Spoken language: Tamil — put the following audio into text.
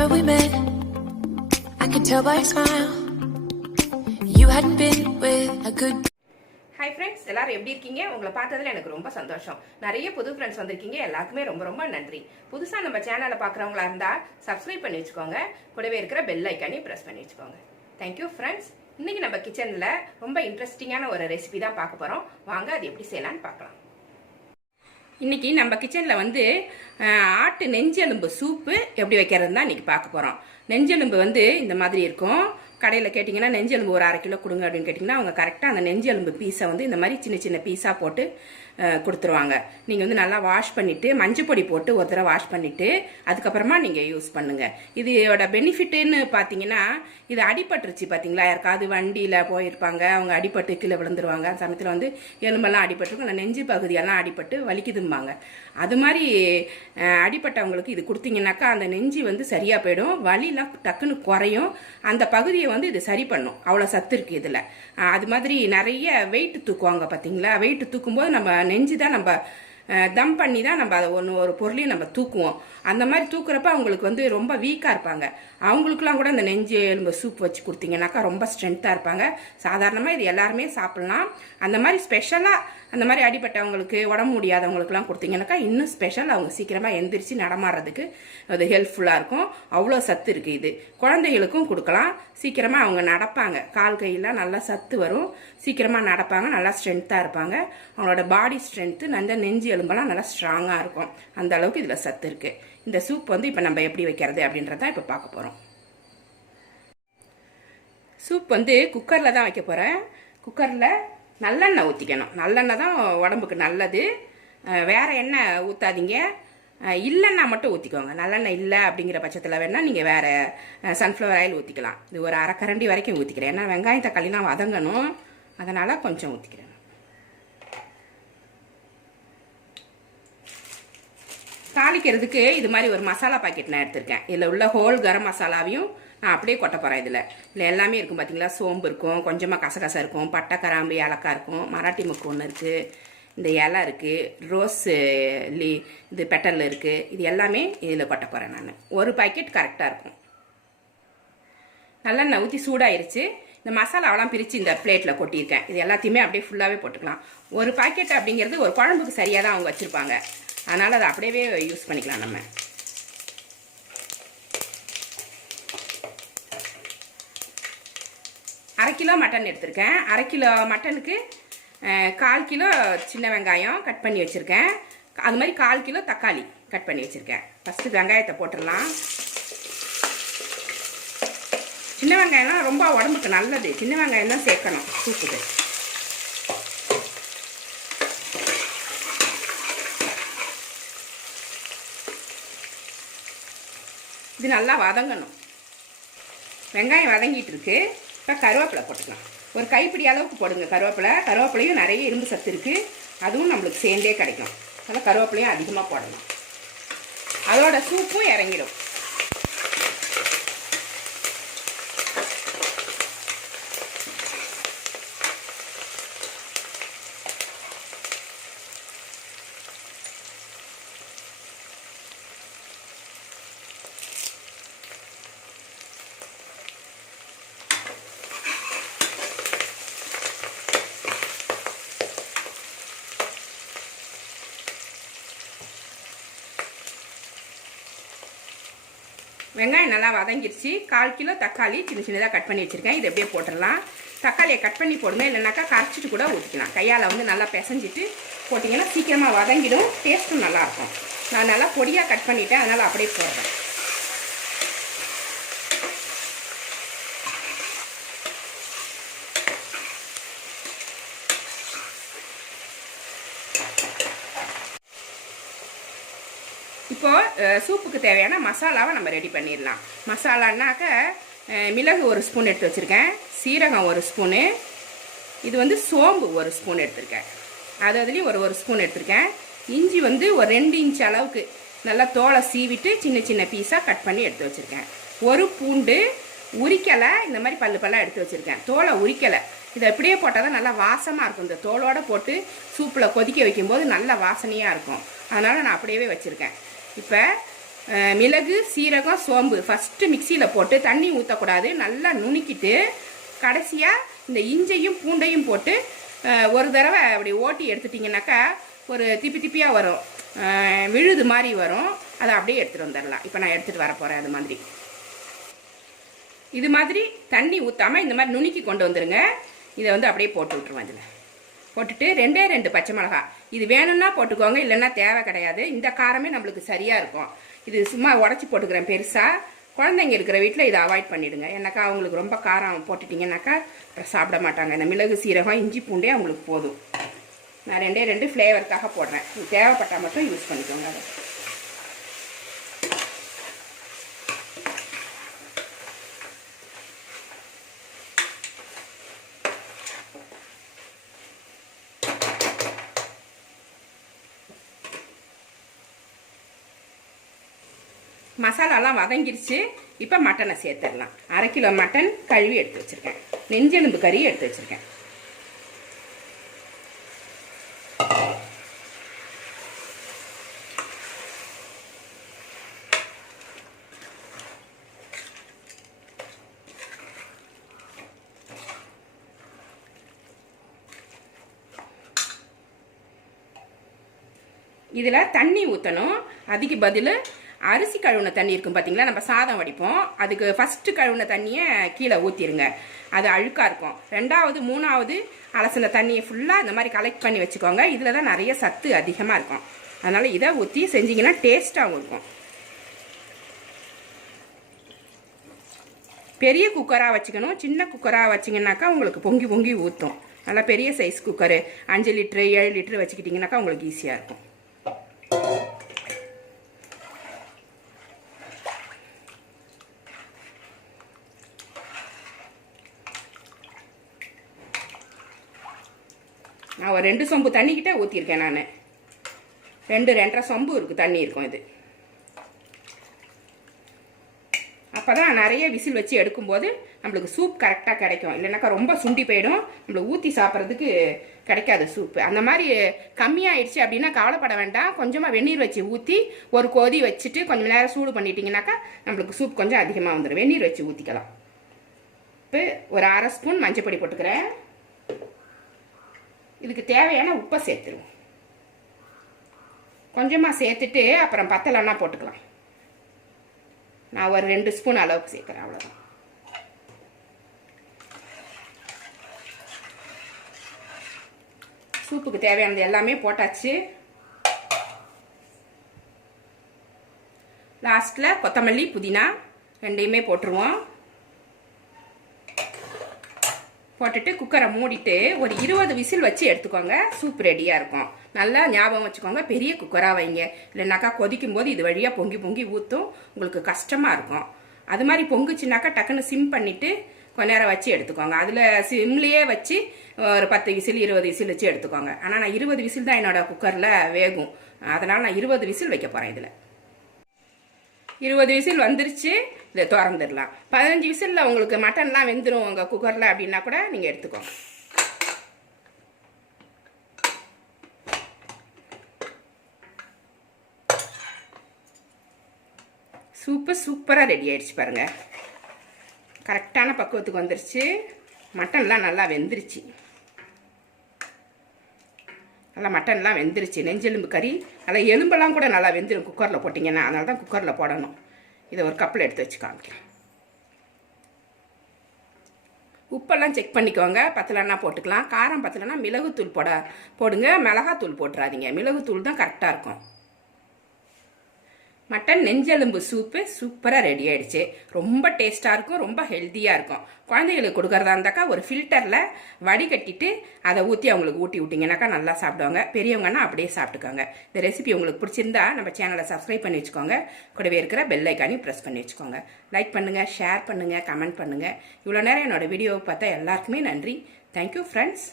Remember we met? I could tell by your smile. You hadn't been with a good hi friends எல்லாரும் எப்படி இருக்கீங்க? உங்களை பார்த்ததுல எனக்கு ரொம்ப சந்தோஷம். நிறைய புது ஃப்ரெண்ட்ஸ் வந்திருக்கீங்க. எல்லாருக்குமே ரொம்ப ரொம்ப நன்றி. புதுசாக நம்ம சேனலை பார்க்குறவங்களா இருந்தால் சப்ஸ்கிரைப் பண்ணி வச்சுக்கோங்க. கூடவே இருக்கிற பெல் ஐக்கானையும் ப்ரெஸ் பண்ணி வச்சுக்கோங்க. தேங்க்யூ ஃப்ரெண்ட்ஸ் இன்னைக்கு நம்ம கிச்சனில் ரொம்ப இன்ட்ரெஸ்டிங்கான ஒரு ரெசிபி தான் பார்க்க போகிறோம் வாங்க அது எப்படி செய்யலான்னு பார்க்கலாம். இன்றைக்கி நம்ம கிச்சனில் வந்து ஆட்டு நெஞ்செலும்பு சூப்பு எப்படி வைக்கிறது தான் இன்றைக்கி பார்க்க போகிறோம் நெஞ்செலும்பு வந்து இந்த மாதிரி இருக்கும். கடையில் கேட்டிங்கன்னா நெஞ்செலும்பு ஒரு அரை கிலோ கொடுங்க அப்படின்னு கேட்டிங்கன்னா அவங்க கரெக்டாக அந்த நெஞ்செலும்பு பீஸை வந்து இந்த மாதிரி சின்ன சின்ன பீஸாக போட்டு கொடுத்துருவாங்க. நீங்கள் வந்து நல்லா வாஷ் பண்ணிவிட்டு மஞ்சள் பொடி போட்டு ஒரு தடவை வாஷ் பண்ணிவிட்டு அதுக்கப்புறமா நீங்கள் யூஸ் பண்ணுங்கள் இதோட பெனிஃபிட்டுன்னு பார்த்தீங்கன்னா இது அடிபட்டுருச்சு பார்த்தீங்களா யாருக்காவது வண்டியில் போயிருப்பாங்க அவங்க அடிபட்டு கீழே விழுந்துருவாங்க. அந்த சமயத்தில் வந்து எலும்பெல்லாம் அடிபட்டுருக்கும் இல்லை நெஞ்சு பகுதியெல்லாம் அடிபட்டு வலிக்குதும்பாங்க. அது மாதிரி அடிப்பட்டவங்களுக்கு அடிபட்டவங்களுக்கு இது கொடுத்தீங்கன்னாக்கா அந்த நெஞ்சு வந்து சரியாக போயிடும். வலிலாம் டக்குன்னு குறையும். அந்த பகுதியை வந்து இது சரி பண்ணும். அவ்வளோ சத்து இருக்குது இதில். அது மாதிரி நிறைய வெயிட் தூக்குவாங்க பார்த்தீங்களா வெயிட் தூக்கும்போது நம்ம நெஞ்சு தான் நம்ம தம் பண்ணி தான் நம்ம அதை ஒன்று ஒரு பொருளையும் நம்ம தூக்குவோம். அந்த மாதிரி தூக்குறப்ப அவங்களுக்கு வந்து ரொம்ப வீக்காக இருப்பாங்க. அவங்களுக்குலாம் கூட அந்த நெஞ்சு எலும்பு சூப் வச்சு கொடுத்தீங்கன்னாக்கா ரொம்ப ஸ்ட்ரென்த்தாக இருப்பாங்க. சாதாரணமாக இது எல்லாருமே சாப்பிட்லாம். அந்த மாதிரி ஸ்பெஷலாக அந்த மாதிரி அடிபட்டவங்களுக்கு உடம்பு முடியாதவங்களுக்குலாம் கொடுத்தீங்கன்னாக்கா இன்னும் ஸ்பெஷல் அவங்க சீக்கிரமாக எந்திரிச்சு நடமாடுறதுக்கு அது ஹெல்ப்ஃபுல்லாக இருக்கும். அவ்வளோ சத்து இருக்குது இது. குழந்தைகளுக்கும் கொடுக்கலாம். சீக்கிரமாக அவங்க நடப்பாங்க. கால் கையெல்லாம் நல்லா சத்து வரும். சீக்கிரமாக நடப்பாங்க. நல்லா ஸ்ட்ரென்த்தாக இருப்பாங்க. அவங்களோட பாடி ஸ்ட்ரென்த்து நல்ல நெஞ்சு எலும்பெல்லாம் நல்லா ஸ்ட்ராங்காக இருக்கும். அந்த அளவுக்கு இதில் சத்து இருக்குது இந்த சூப் வந்து இப்போ நம்ம எப்படி வைக்கிறது அப்படின்றத இப்போ பார்க்க போகிறோம் சூப் வந்து குக்கரில் தான் வைக்க போகிறேன் குக்கரில் நல்லெண்ணெய் ஊற்றிக்கணும் நல்லெண்ணெய் தான் உடம்புக்கு நல்லது. வேறு எண்ணெய் ஊற்றாதீங்க இல்லைன்னா மட்டும் ஊற்றிக்கோங்க நல்லெண்ணெய் இல்லை அப்படிங்கிற பட்சத்தில் வேணால் நீங்கள் வேறு சன்ஃப்ளவர் ஆயில் ஊற்றிக்கலாம் இது ஒரு அரை கரண்டி வரைக்கும் ஊற்றிக்கிறேன் ஏன்னா வெங்காயம் தக்காளிலாம் வதங்கணும். அதனால் கொஞ்சம் ஊற்றிக்கிறேன் தாளிக்கிறதுக்கு இது மாதிரி ஒரு மசாலா பாக்கெட் நான் எடுத்திருக்கேன். இதில் உள்ள ஹோல் கரம் மசாலாவையும் நான் அப்படியே கொட்ட போகிறேன் இதில். இதில் எல்லாமே இருக்கும் பார்த்தீங்களா சோம்பு இருக்கும் கொஞ்சமாக கசகசா இருக்கும் பட்டை கராம்பு ஏலக்காய் இருக்கும் மராட்டி முக்கு ஒன்று இருக்குது இந்த இலை இருக்குது ரோஸ் லீ இது பெட்டல் இருக்குது இது எல்லாமே இதில் கொட்ட போகிறேன் நான். ஒரு பாக்கெட் கரெக்டாக இருக்கும். நல்லெண்ணெய் ஊற்றி சூடாயிருச்சு. இந்த மசாலாவெல்லாம் பிரித்து இந்த பிளேட்டில் கொட்டியிருக்கேன். இது எல்லாத்தையுமே அப்படியே ஃபுல்லாகவே போட்டுக்கலாம். ஒரு பாக்கெட் அப்படிங்கிறது ஒரு குழம்புக்கு சரியாக தான் அவங்க வச்சுருப்பாங்க. அதனால் அதை அப்படியே யூஸ் பண்ணிக்கலாம் நம்ம. கிலோ மட்டன் எடுத்திருக்கேன். அரை கிலோ மட்டனுக்கு கால் கிலோ சின்ன வெங்காயம் கட் பண்ணி வச்சுருக்கேன். அது மாதிரி கால் கிலோ தக்காளி கட் பண்ணி வச்சுருக்கேன். ஃபஸ்ட்டு வெங்காயத்தை போட்டுடலாம். சின்ன வெங்காயம்லாம் ரொம்ப உடம்புக்கு நல்லது. சின்ன வெங்காயம் தான் சேர்க்கணும் சூப்புக்கு. இது நல்லா வதங்கணும். வெங்காயம் வதங்கிட்டு இருக்கு. இப்போ கருவேப்பிலை போட்டுக்கலாம். ஒரு கைப்பிடி அளவுக்கு போடுங்க கருவேப்பிலை. கருவேப்பிலையும் நிறைய இரும்பு சத்து இருக்குது அதுவும் நம்மளுக்கு சேர்ந்தே கிடைக்கும். அதனால் கருவேப்பிலையும் அதிகமாக போடலாம் அதோட சூப்பும் இறங்கிடும். வெங்காயம் நல்லா வதங்கிடுச்சு கால் கிலோ தக்காளி சின்ன சின்னதாக கட் பண்ணி வச்சுருக்கேன். இது எப்படியே போட்டுடலாம். தக்காளியை கட் பண்ணி போடுங்க இல்லைனாக்கா கரைச்சிட்டு கூட ஊற்றிக்கலாம் கையால் வந்து நல்லா பிசைஞ்சிட்டு போட்டிங்கன்னா சீக்கிரமாக வதங்கிடும் டேஸ்ட்டும் நல்லாயிருக்கும் நான் நல்லா பொடியாக கட் பண்ணிவிட்டேன் அதனால் அப்படியே போடுறேன். இப்போது சூப்புக்கு தேவையான மசாலாவை நம்ம ரெடி பண்ணிடலாம். மசாலான்னாக்க மிளகு ஒரு ஸ்பூன் எடுத்து வச்சுருக்கேன். சீரகம் ஒரு ஸ்பூனு. இது வந்து சோம்பு ஒரு ஸ்பூன் எடுத்திருக்கேன். அது அதுலேயும் ஒரு ஒரு ஸ்பூன் எடுத்திருக்கேன். இஞ்சி வந்து ஒரு ரெண்டு இன்ச் அளவுக்கு நல்லா தோலை சீவிட்டு சின்ன சின்ன பீஸாக கட் பண்ணி எடுத்து வச்சுருக்கேன். ஒரு பூண்டு உரிக்கலை இந்த மாதிரி பல்லு பல்லாக எடுத்து வச்சுருக்கேன். தோலை உரிக்கலை. இதை அப்படியே போட்டால் தான் நல்லா வாசமாக இருக்கும். இந்த தோலோடு போட்டு சூப்பில் கொதிக்க வைக்கும்போது நல்ல வாசனையாக இருக்கும். அதனால் நான் அப்படியே வச்சுருக்கேன். இப்போ மிளகு சீரகம் சோம்பு ஃபஸ்ட்டு மிக்சியில் போட்டு தண்ணி ஊற்றக்கூடாது நல்லா நுணுக்கிட்டு கடைசியாக இந்த இஞ்சையும் பூண்டையும் போட்டு ஒரு தடவை அப்படி ஓட்டி எடுத்துட்டிங்கனாக்கா ஒரு திப்பி திப்பியாக வரும். விழுது மாதிரி வரும். அதை அப்படியே எடுத்துகிட்டு வந்துடலாம். இப்போ நான் எடுத்துகிட்டு வர போகிறேன் அது மாதிரி. இது மாதிரி தண்ணி ஊற்றாமல் இந்த மாதிரி நுணுக்கி கொண்டு வந்துடுங்க இதை வந்து அப்படியே போட்டு விட்ருவேன் இதில். போட்டுட்டு ரெண்டே ரெண்டு பச்சை மிளகா. இது வேணும்னா போட்டுக்கோங்க இல்லைன்னா தேவை கிடையாது. இந்த காரமே நம்மளுக்கு சரியாக இருக்கும். இது சும்மா உடச்சி போட்டுக்கிறேன் பெருசாக குழந்தைங்க இருக்கிற வீட்டில் இதை அவாய்ட் பண்ணிவிடுங்க என்னக்கா அவங்களுக்கு ரொம்ப காரம் போட்டுட்டிங்கனாக்கா அப்புறம் சாப்பிட மாட்டாங்க. இந்த மிளகு சீரகம் இஞ்சி பூண்டே அவங்களுக்கு போதும். நான் ரெண்டே ரெண்டு ஃப்ளேவருக்காக போடுறேன். தேவைப்பட்டால் மட்டும் யூஸ் பண்ணிக்கோங்க அதை. மசாலாலாம் வதங்கிருச்சு. இப்போ மட்டனை சேர்த்துடலாம். அரை கிலோ மட்டன் கழுவி எடுத்து வச்சுருக்கேன். நெஞ்செலும்பு கறி எடுத்து வச்சுருக்கேன். இதில் தண்ணி ஊற்றணும் அதுக்கு பதில் அரிசி கழுவுன தண்ணி இருக்கும் பார்த்தீங்களா நம்ம சாதம் வடிப்போம். அதுக்கு ஃபஸ்ட்டு கழுவுன தண்ணியை கீழே ஊற்றிடுங்க அது அழுக்காக இருக்கும். ரெண்டாவது மூணாவது அலசின தண்ணியை ஃபுல்லாக இந்த மாதிரி கலெக்ட் பண்ணி வச்சுக்கோங்க. இதில் தான் நிறைய சத்து அதிகமாக இருக்கும். அதனால் இதை ஊற்றி செஞ்சிங்கன்னா டேஸ்ட்டாகவும் இருக்கும். பெரிய குக்கராக வச்சுக்கணும். சின்ன குக்கராக வச்சிங்கன்னாக்கா உங்களுக்கு பொங்கி பொங்கி ஊற்றும் நல்லா பெரிய சைஸ் குக்கரு அஞ்சு லிட்ரு ஏழு லிட்ரு வச்சுக்கிட்டிங்கனாக்கா உங்களுக்கு ஈஸியாக இருக்கும். ரெண்டு சொம்பு தண்ணிக்கிட்ட ஊற்றிருக்கேன் நான். ரெண்டு ரெண்டரை சொம்பு இருக்குது தண்ணி இருக்கும் இது. அப்போ தான் நிறைய விசில் வச்சு எடுக்கும்போது நம்மளுக்கு சூப் கரெக்டாக கிடைக்கும். இல்லைனாக்கா ரொம்ப சுண்டி போயிடும். நம்மளுக்கு ஊற்றி சாப்பிட்றதுக்கு கிடைக்காது சூப்பு. அந்த மாதிரி கம்மியாயிடுச்சு அப்படின்னா கவலைப்பட வேண்டாம். கொஞ்சமாக வெந்நீர் வச்சு ஊற்றி ஒரு கொதி வச்சுட்டு கொஞ்சம் நேரம் சூடு பண்ணிட்டீங்கனாக்கா நம்மளுக்கு சூப் கொஞ்சம் அதிகமாக வந்துடும் வெந்நீர் வச்சு ஊற்றிக்கலாம் இப்போ ஒரு அரை ஸ்பூன் மஞ்சள் பொடி போட்டுக்கிறேன். இதுக்கு தேவையான உப்பை சேர்த்துருவோம். கொஞ்சமாக சேர்த்துட்டு அப்புறம் பத்தலைன்னா போட்டுக்கலாம். நான் ஒரு ரெண்டு ஸ்பூன் அளவுக்கு சேர்க்குறேன் அவ்வளோதான் சூப்புக்கு தேவையானது எல்லாமே போட்டாச்சு. லாஸ்ட்டில் கொத்தமல்லி புதினா ரெண்டையுமே போட்டுருவோம். போட்டுட்டு குக்கரை மூடிட்டு ஒரு இருபது விசில் வச்சு எடுத்துக்கோங்க. சூப் ரெடியாக இருக்கும். நல்லா ஞாபகம் வச்சுக்கோங்க. பெரிய குக்கராக வைங்க. இல்லைனாக்கா கொதிக்கும் போது இது வழியாக பொங்கி பொங்கி ஊற்றும் உங்களுக்கு கஷ்டமாக இருக்கும். அது மாதிரி பொங்குச்சுனாக்கா டக்குன்னு சிம் பண்ணிவிட்டு கொஞ்ச நேரம் வச்சு எடுத்துக்கோங்க. அதில் சிம்லேயே வச்சு ஒரு பத்து விசில் இருபது விசில் வச்சு எடுத்துக்கோங்க. ஆனால் நான் இருபது விசில் தான் என்னோடய குக்கரில் வேகும். அதனால் நான் இருபது விசில் வைக்க போகிறேன் இதில். இருபது விசில் வந்துருச்சு இதை திறந்துடலாம். பதினஞ்சு விசிலில் உங்களுக்கு மட்டன்லாம் வெந்துடும் உங்கள் குக்கரில் அப்படின்னா கூட நீங்கள் எடுத்துக்கோங்க. சூப்பர் சூப்பராக ரெடி ஆயிடுச்சு பாருங்கள் கரெக்டான பக்குவத்துக்கு வந்துருச்சு. மட்டன்லாம் நல்லா வெந்துருச்சு. நல்லா மட்டன்லாம் வெந்துருச்சு. நெஞ்செலும்பு கறி நல்லா எலும்பெல்லாம் கூட நல்லா வெந்துடும் குக்கரில் போட்டிங்கன்னா அதனால தான் குக்கரில் போடணும். இதை ஒரு கப்பில் எடுத்து வச்சு காமிக்கிறேன். உப்பெல்லாம் செக் பண்ணிக்கோங்க. பத்தலன்னா போட்டுக்கலாம். காரம் பத்தலன்னா மிளகுத்தூள் போட போடுங்க. மிளகாத்தூள் போட்டுறாதீங்க. மிளகுத்தூள் தான் கரெக்டாக இருக்கும். மட்டன் நெஞ்செலும்பு சூப்பு சூப்பராக ரெடி ஆயிடுச்சு. ரொம்ப டேஸ்ட்டாக இருக்கும் ரொம்ப ஹெல்த்தியாக இருக்கும். குழந்தைகளுக்கு கொடுக்குறதா இருந்தாக்கா ஒரு ஃபில்டரில் வடிகட்டிட்டு அதை ஊற்றி அவங்களுக்கு ஊட்டி விட்டிங்கனாக்கா நல்லா சாப்பிடுவாங்க. பெரியவங்கன்னா அப்படியே சாப்பிட்டுக்கோங்க. இந்த ரெசிபி உங்களுக்கு பிடிச்சிருந்தா நம்ம சேனலை சப்ஸ்கிரைப் பண்ணி வச்சுக்கோங்க. கூடவே இருக்கிற பெல் ஐக்கானையும் ப்ரெஸ் பண்ணி வச்சுக்கோங்க. லைக் பண்ணுங்கள் ஷேர் பண்ணுங்கள் கமெண்ட் பண்ணுங்கள் இவ்வளோ நேரம் என்னோட வீடியோவை பார்த்தா எல்லாருக்குமே நன்றி. Thank you friends